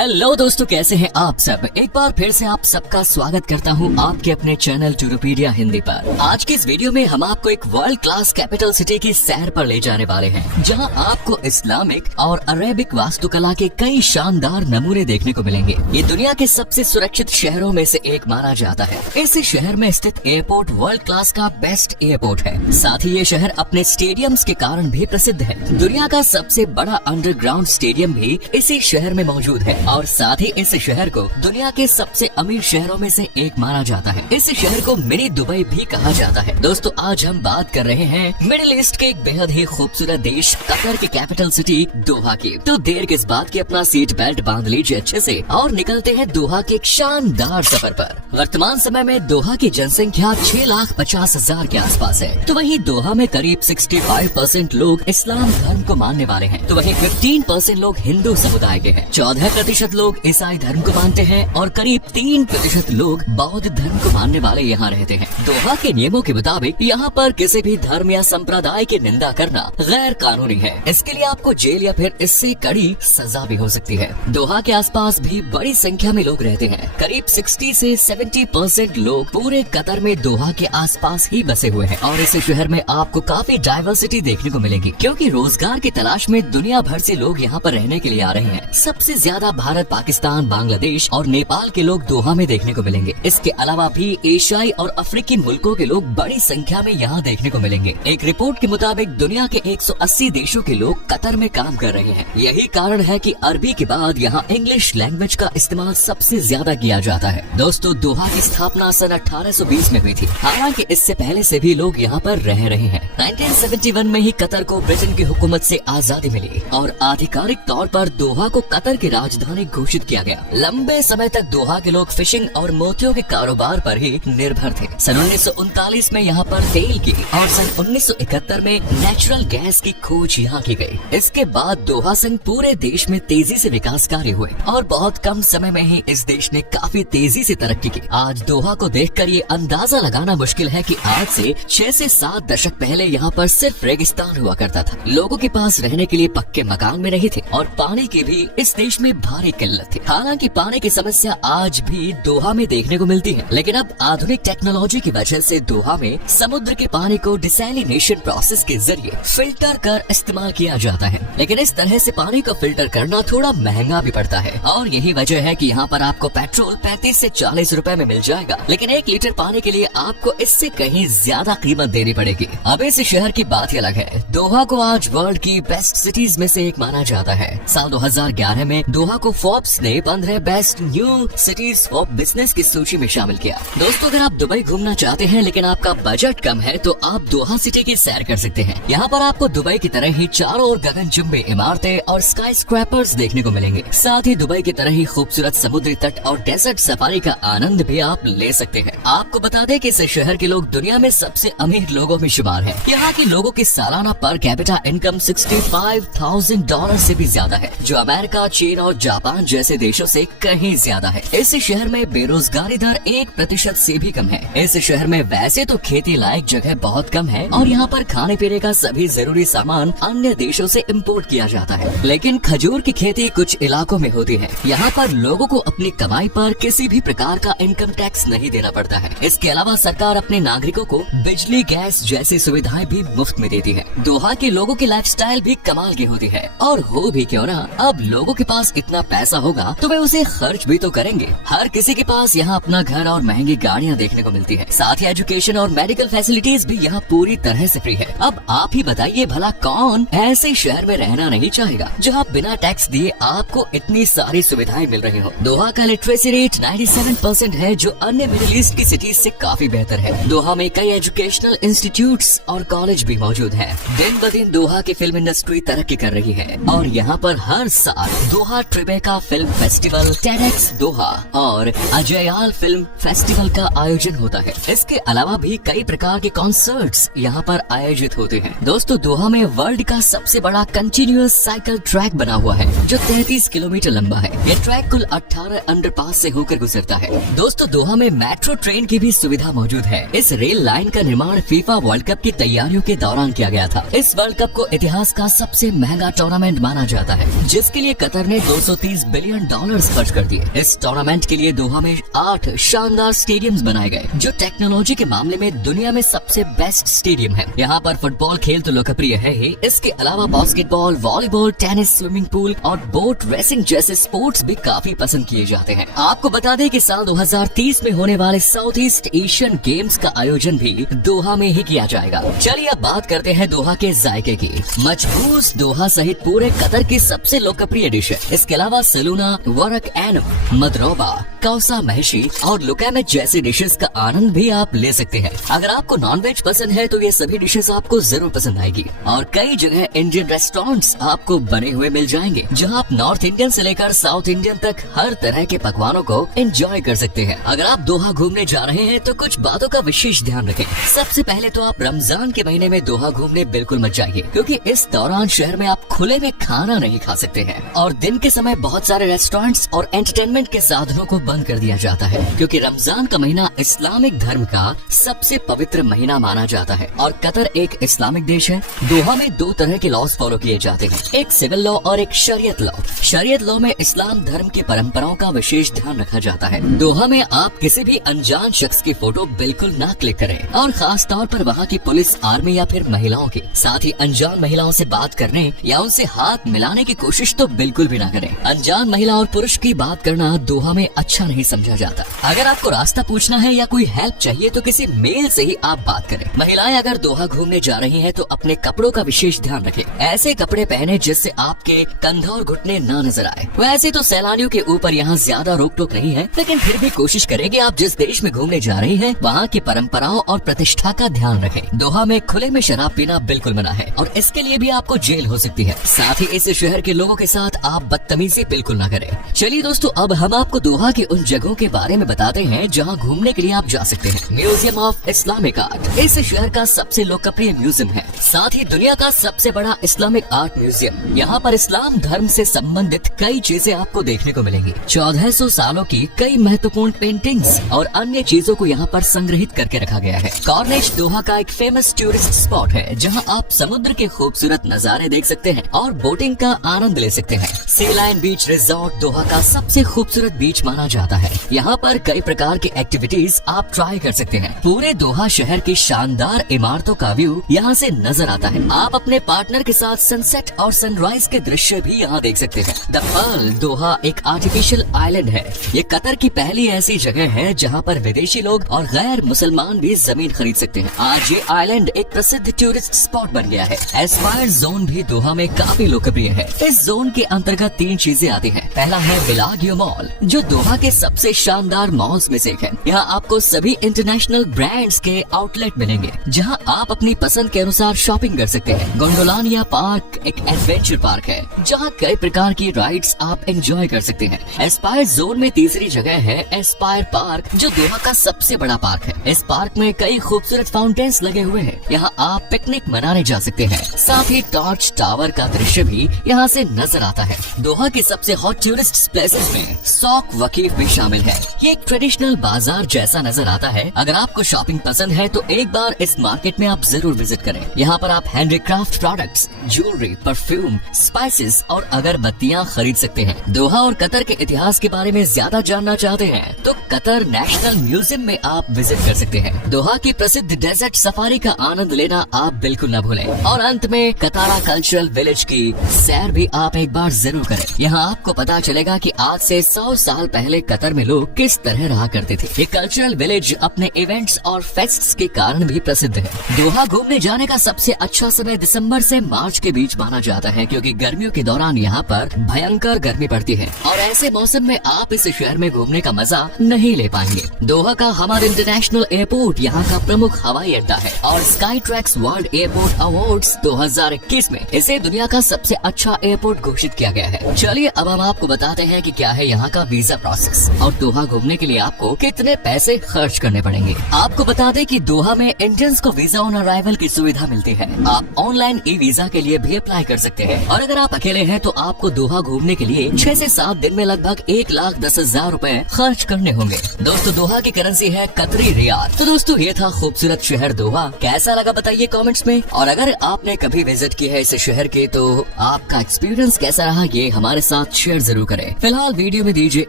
Hello दोस्तों, कैसे हैं आप सब। एक बार फिर से आप सबका स्वागत करता हूं आपके अपने चैनल टूरोपीडिया हिंदी पर। आज की इस वीडियो में हम आपको एक वर्ल्ड क्लास कैपिटल सिटी की सैर पर ले जाने वाले हैं, जहां आपको इस्लामिक और अरेबिक वास्तुकला के कई शानदार नमूने देखने को मिलेंगे। ये दुनिया के सबसे सुरक्षित शहरों में से एक माना जाता है। इस शहर में स्थित एयरपोर्ट वर्ल्ड क्लास का बेस्ट एयरपोर्ट है। साथ ही ये शहर अपने स्टेडियम्स के कारण भी प्रसिद्ध है। दुनिया का सबसे बड़ा अंडरग्राउंड स्टेडियम भी इसी शहर में मौजूद है और साथ ही इस शहर को दुनिया के सबसे अमीर शहरों में से एक माना जाता है। इस शहर को मिनी दुबई भी कहा जाता है। दोस्तों, आज हम बात कर रहे हैं मिडिल ईस्ट के एक बेहद ही खूबसूरत देश कतर की कैपिटल सिटी दोहा की। तो देर किस बात की, अपना सीट बेल्ट बांध लीजिए अच्छे से और निकलते हैं दोहा के एक शानदार सफर पर। वर्तमान समय में दोहा की जनसंख्या 6,50,000 के आसपास है। तो वहीं दोहा में करीब 65% लोग इस्लाम धर्म को मानने वाले हैं। तो वहीं 15% लोग हिंदू समुदाय के हैं। 14% लोग ईसाई धर्म को मानते हैं और करीब 3% लोग बौद्ध धर्म को मानने वाले यहाँ रहते हैं। दोहा के नियमों के मुताबिक यहाँ पर किसी भी धर्म या संप्रदाय की निंदा करना गैर कानूनी है। इसके लिए आपको जेल या फिर इससे कड़ी सजा भी हो सकती है। दोहा के आसपास भी बड़ी संख्या में लोग रहते हैं। करीब 60 से 70% लोग पूरे कतर में दोहा के आसपास ही बसे हुए हैं और इस शहर में आपको काफी डाइवर्सिटी देखने को मिलेगी, क्योंकि रोजगार की तलाश में दुनिया भर से लोग यहाँ पर रहने के लिए आ रहे हैं। सबसे ज्यादा भारत, पाकिस्तान, बांग्लादेश और नेपाल के लोग दोहा में देखने को मिलेंगे। इसके अलावा भी एशियाई और अफ्रीकी मुल्कों के लोग बड़ी संख्या में यहाँ देखने को मिलेंगे। एक रिपोर्ट के मुताबिक दुनिया के 180 देशों के लोग कतर में काम कर रहे हैं। यही कारण है कि अरबी के बाद यहाँ इंग्लिश लैंग्वेज का इस्तेमाल सबसे ज्यादा किया जाता है। दोस्तों, दोहा की स्थापना सन 1820 में हुई थी। हालांकि इससे पहले से भी लोग यहाँ पर रह रहे हैं। 1971 में ही कतर को ब्रिटेन की हुकूमत से आजादी मिली और आधिकारिक तौर पर दोहा को कतर की राजधानी घोषित किया गया। लंबे समय तक दोहा के लोग फिशिंग और मोतियों के कारोबार पर ही निर्भर थे। सन 1939 में यहाँ पर तेल की और सन 1971 में नेचुरल गैस की खोज यहाँ की गई। इसके बाद दोहा संग पूरे देश में तेजी से विकास कार्य हुए और बहुत कम समय में ही इस देश ने काफी तेजी से तरक्की की। आज दोहा को देखकर ये अंदाजा लगाना मुश्किल है कि आज से 6 से 7 दशक पहले यहाँ पर सिर्फ रेगिस्तान हुआ करता था। लोगों के पास रहने के लिए पक्के मकान में नहीं थे और पानी की भी इस देश में भारी किल्लत थी। हालांकि पानी की समस्या आज भी दोहा में देखने को मिलती है, लेकिन अब आधुनिक टेक्नोलॉजी की वजह से दोहा में समुद्र के पानी को डिसैलिनेशन प्रोसेस के जरिए फिल्टर कर इस्तेमाल किया जाता है। लेकिन इस तरह से पानी को फिल्टर करना थोड़ा महंगा भी पड़ता है और यही वजह है कि यहाँ पर आपको पेट्रोल 35 से 40 रुपए में मिल जाएगा, लेकिन 1 लीटर पानी के लिए आपको इससे कहीं ज्यादा कीमत देनी पड़ेगी। अब इस शहर की बात ही अलग है। दोहा को आज वर्ल्ड की बेस्ट सिटीज में से एक माना जाता है। साल 2011 में दोहा को फोर्ब्स ने 15 best new cities of business की सूची में शामिल किया। दोस्तों, अगर आप दुबई घूमना चाहते हैं लेकिन आपका बजट कम है तो आप दोहा सिटी की सैर कर सकते हैं। यहाँ पर आपको दुबई की तरह ही चारों ओर गगनचुंबी इमारतें और स्काई स्क्रैपर्स देखने को मिलेंगे। साथ ही दुबई की तरह ही खूबसूरत समुद्री तट और डेजर्ट सफारी का आनंद भी आप ले सकते हैं। आपको बता दें कि इस शहर के लोग दुनिया में सबसे अमीर लोगों में शुमार हैं। यहाँ के लोगों की सालाना पर कैपिटा इनकम $65,000 से भी ज्यादा है, जो अमेरिका, चीन और जापान जैसे देशों से कहीं ज्यादा है। इस शहर में बेरोजगारी दर 1% से भी कम है। इस शहर में वैसे तो खेती लायक जगह बहुत कम है और यहाँ पर खाने पीने का सभी जरूरी सामान अन्य देशों से इम्पोर्ट किया जाता है, लेकिन खजूर की खेती कुछ इलाकों में होती है। यहाँ पर लोगों को अपनी कमाई पर किसी भी प्रकार का इनकम टैक्स नहीं देना पड़ता है। इसके अलावा सरकार अपने नागरिकों को बिजली, गैस जैसी सुविधाएं भी मुफ्त में देती है। दोहा के लोगों की लाइफस्टाइल भी कमाल की होती है और हो भी क्यों ना, अब लोगों के पास इतना पैसा होगा तो वे उसे खर्च भी तो करेंगे। हर किसी के पास यहाँ अपना घर और महंगी गाड़ियाँ देखने को मिलती है। साथ ही एजुकेशन और मेडिकल फैसिलिटीज भी यहाँ पूरी तरह से फ्री है। अब आप ही बताइए, भला कौन ऐसे शहर में रहना नहीं चाहेगा जहाँ बिना टैक्स दिए आपको इतनी सारी सुविधाएं मिल रही हो। दोहा का लिटरेसी रेट 97% है, जो अन्य मिडिल ईस्ट की सिटीज से काफी बेहतर है। दोहा में कई एजुकेशनल इंस्टीट्यूट्स और कॉलेज भी मौजूद है। दिन ब दिन दोहा की फिल्म इंडस्ट्री तरक्की कर रही है और यहाँ पर हर साल दोहा ट्रिबेका फिल्म फेस्टिवल, टेडेक्स दोहा और अजयाल फिल्म फेस्टिवल का आयोजन होता है। इसके अलावा भी कई प्रकार के कॉन्सर्ट्स यहाँ पर आयोजित होते हैं। दोस्तों, दोहा में वर्ल्ड का सबसे बड़ा कंटिन्यूअस साइकिल ट्रैक बना हुआ है, जो 33 किलोमीटर लंबा है। ये ट्रैक कुल 18 अंडरपास से होकर गुजरता है। दोस्तों, दोहा में मेट्रो ट्रेन की भी सुविधा मौजूद है। इस रेल लाइन का निर्माण फीफा वर्ल्ड कप की तैयारियों के दौरान किया गया था। इस वर्ल्ड कप को इतिहास का सबसे महंगा टूर्नामेंट माना जाता है, जिसके लिए कतर ने 230 $34 बिलियन खर्च कर दिए। इस टूर्नामेंट के लिए दोहा में 8 शानदार स्टेडियम्स बनाए गए जो टेक्नोलॉजी के मामले में दुनिया में सबसे बेस्ट स्टेडियम है। यहाँ पर फुटबॉल खेल तो लोकप्रिय है ही, इसके अलावा basketball, volleyball, tennis, swimming pool और बोट रेसिंग जैसे स्पोर्ट्स भी काफी पसंद किए जाते हैं। आपको बता दें कि साल 2030 में होने वाले साउथ ईस्ट एशियन गेम्स का आयोजन भी दोहा में ही किया जाएगा। चलिए अब बात करते हैं दोहा के जायके की। मजबूस दोहा सहित पूरे कतर की सबसे लोकप्रिय डिश है। इसके अलावा सलूना, वरक एन, मदरोबा, कौसा महशी और लुकैमेट जैसी डिशेस का आनंद भी आप ले सकते हैं। अगर आपको नॉनवेज पसंद है तो ये सभी डिशेस आपको जरूर पसंद आएगी। और कई जगह इंडियन रेस्टोरेंट्स आपको बने हुए मिल जाएंगे जहां आप नॉर्थ इंडियन से लेकर साउथ इंडियन तक हर तरह के पकवानों को एंजॉय कर सकते हैं। अगर आप दोहा घूमने जा रहे हैं तो कुछ बातों का विशेष ध्यान रखें। सबसे पहले तो आप रमजान के महीने में दोहा घूमने बिल्कुल मत जाइए, क्योंकि इस दौरान शहर में आप खुले में खाना नहीं खा सकते हैं और दिन के समय बहुत सारे रेस्टोरेंट्स और एंटरटेनमेंट के साधनों को बंद कर दिया जाता है, क्योंकि रमजान का महीना इस्लामिक धर्म का सबसे पवित्र महीना माना जाता है और कतर एक इस्लामिक देश है। दोहा में 2 तरह के लॉज फॉलो किए जाते हैं, एक सिविल लॉ और एक शरीयत लॉ। शरीयत लॉ में इस्लाम धर्म की परंपराओं का विशेष ध्यान रखा जाता है। दोहा में आप किसी भी अनजान शख्स की फोटो बिल्कुल ना क्लिक करें और खास तौर पर वहाँ की पुलिस, आर्मी या फिर महिलाओं की। साथ ही अनजान महिलाओं से बात करने या उनसे हाथ मिलाने की कोशिश तो बिल्कुल भी ना करें। अनजान महिला और पुरुष की बात करना दोहा में अच्छा नहीं समझा जाता। अगर आपको रास्ता पूछना है या कोई हेल्प चाहिए तो किसी मेल से ही आप बात करें। महिलाएं अगर दोहा घूमने जा रही हैं तो अपने कपड़ों का विशेष ध्यान रखें। ऐसे कपड़े पहने जिससे आपके कंधे और घुटने ना नजर आए। वैसे तो सैलानियों के ऊपर यहाँ ज्यादा रोक टोक नहीं है, लेकिन फिर भी कोशिश करें कि आप जिस देश में घूमने जा रही हैं वहाँ की परंपराओं और प्रतिष्ठा का ध्यान रखें। दोहा में खुले में शराब पीना बिल्कुल मना है और इसके लिए भी आपको जेल हो सकती है। साथ ही इस शहर के लोगों के साथ आप बदतमीजी बिल्कुल ना करें। चलिए दोस्तों, अब हम आपको दोहा की उन जगहों के बारे में बताते हैं जहाँ घूमने के लिए आप जा सकते हैं। म्यूजियम ऑफ इस्लामिक आर्ट इस शहर का सबसे लोकप्रिय म्यूजियम है, साथ ही दुनिया का सबसे बड़ा इस्लामिक आर्ट म्यूजियम। यहाँ पर इस्लाम धर्म से संबंधित कई चीजें आपको देखने को मिलेंगी। 1400 सालों की कई महत्वपूर्ण पेंटिंग्स और अन्य चीजों को यहाँ पर संग्रहित करके रखा गया है। कॉर्निश दोहा का एक फेमस टूरिस्ट स्पॉट है जहाँ आप समुद्र के खूबसूरत नजारे देख सकते हैं और बोटिंग का आनंद ले सकते हैं। सी लाइन बीच रिजॉर्ट दोहा का सबसे खूबसूरत बीच माना जाता है। यहाँ पर कई प्रकार की एक्टिविटीज आप ट्राई कर सकते हैं। पूरे दोहा शहर की शानदार इमारतों का व्यू यहाँ से नजर आता है। आप अपने पार्टनर के साथ सनसेट और सनराइज के दृश्य भी यहाँ देख सकते हैं। द पर्ल दोहा एक आर्टिफिशियल आइलैंड है। ये कतर की पहली ऐसी जगह है जहाँ पर विदेशी लोग और गैर मुसलमान भी जमीन खरीद सकते हैं। आज ये आइलैंड एक प्रसिद्ध टूरिस्ट स्पॉट बन गया है। एस्पायर जोन भी दोहा में काफी लोकप्रिय है। इस जोन के अंतर्गत 3 चीजें आती हैं। पहला है विलागियो मॉल, जो दोहा के सबसे शानदार मॉल्स में से एक है। यहाँ आपको सभी इंटरनेशनल ब्रांड्स के आउटलेट मिलेंगे जहाँ आप अपनी पसंद के अनुसार शॉपिंग कर सकते हैं। गोंडोलानिया पार्क एक एडवेंचर पार्क है जहाँ कई प्रकार की राइड्स आप एंजॉय कर सकते हैं। एस्पायर जोन में तीसरी जगह है एस्पायर पार्क, जो दोहा का सबसे बड़ा पार्क है। इस पार्क में कई खूबसूरत फाउंटेन्स लगे हुए हैं। यहाँ आप पिकनिक मनाने जा सकते हैं। साथ ही टॉर्च टावर का दृश्य भी यहाँ से नजर आता है। दोहा के सबसे हॉट टूरिस्ट प्लेसेस में सौक वकीफ भी शामिल है। ये एक ट्रेडिशनल बाजार जैसा नजर आता है। अगर आपको शॉपिंग पसंद है तो एक बार इस मार्केट में आप जरूर विजिट करें। यहाँ पर आप handicraft products, jewellery, perfume, spices और अगरबत्तियाँ खरीद सकते हैं। दोहा और कतर के इतिहास के बारे में ज्यादा जानना चाहते हैं तो कतर नेशनल म्यूजियम में आप विजिट कर सकते हैं। दोहा की प्रसिद्ध डेजर्ट सफारी का आनंद लेना आप बिल्कुल न भूलें। और अंत में कतारा कल्चरल विलेज की सैर भी आप एक बार जरूर करें। यहाँ आपको पता चलेगा कि आज से 100 साल पहले कतर में लोग किस तरह रहा करते थे। ये कल्चरल विलेज अपने इवेंट्स और फेस्ट्स के कारण भी प्रसिद्ध है। दोहा घूमने जाने का सबसे अच्छा समय दिसंबर से मार्च के बीच माना जाता है, क्योंकि गर्मियों के दौरान यहाँ पर भयंकर गर्मी पड़ती है और ऐसे मौसम में आप इस शहर में घूमने का मजा नहीं ले पाएंगे। दोहा का हमाद इंटरनेशनल एयरपोर्ट यहाँ का प्रमुख हवाई अड्डा है और sky tracks world airport awards 2021 में इसे दुनिया का सबसे अच्छा एयरपोर्ट घोषित किया गया है। चलिए अब हम आपको बताते हैं कि क्या है यहाँ का वीजा प्रोसेस और दोहा घूमने के लिए आपको कितने पैसे खर्च करने पड़ेंगे। आपको बता दें कि दोहा में इंडियंस को वीजा ऑन अराइवल की सुविधा मिलती है। आप ऑनलाइन ई वीजा के लिए भी अप्लाई कर सकते हैं और अगर आप अकेले हैं तो आपको दोहा घूमने के लिए 6 से 7 दिन में लगभग 1,10,000 रूपए खर्च करने होंगे। दोस्तों, दोहा की करेंसी है कतरी रियाल। तो दोस्तों, ये था खूबसूरत शहर दोहा। कैसा लगा बताइए कमेंट्स में। और अगर आपने कभी विजिट किया है इस शहर के तो आपका एक्सपीरियंस कैसा रहा ये हमारे साथ शेयर जरूर करें। फिलहाल वीडियो में दीजिए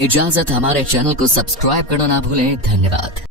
इजाजत, हमारे चैनल को सब्सक्राइब करना ना भूलें। धन्यवाद।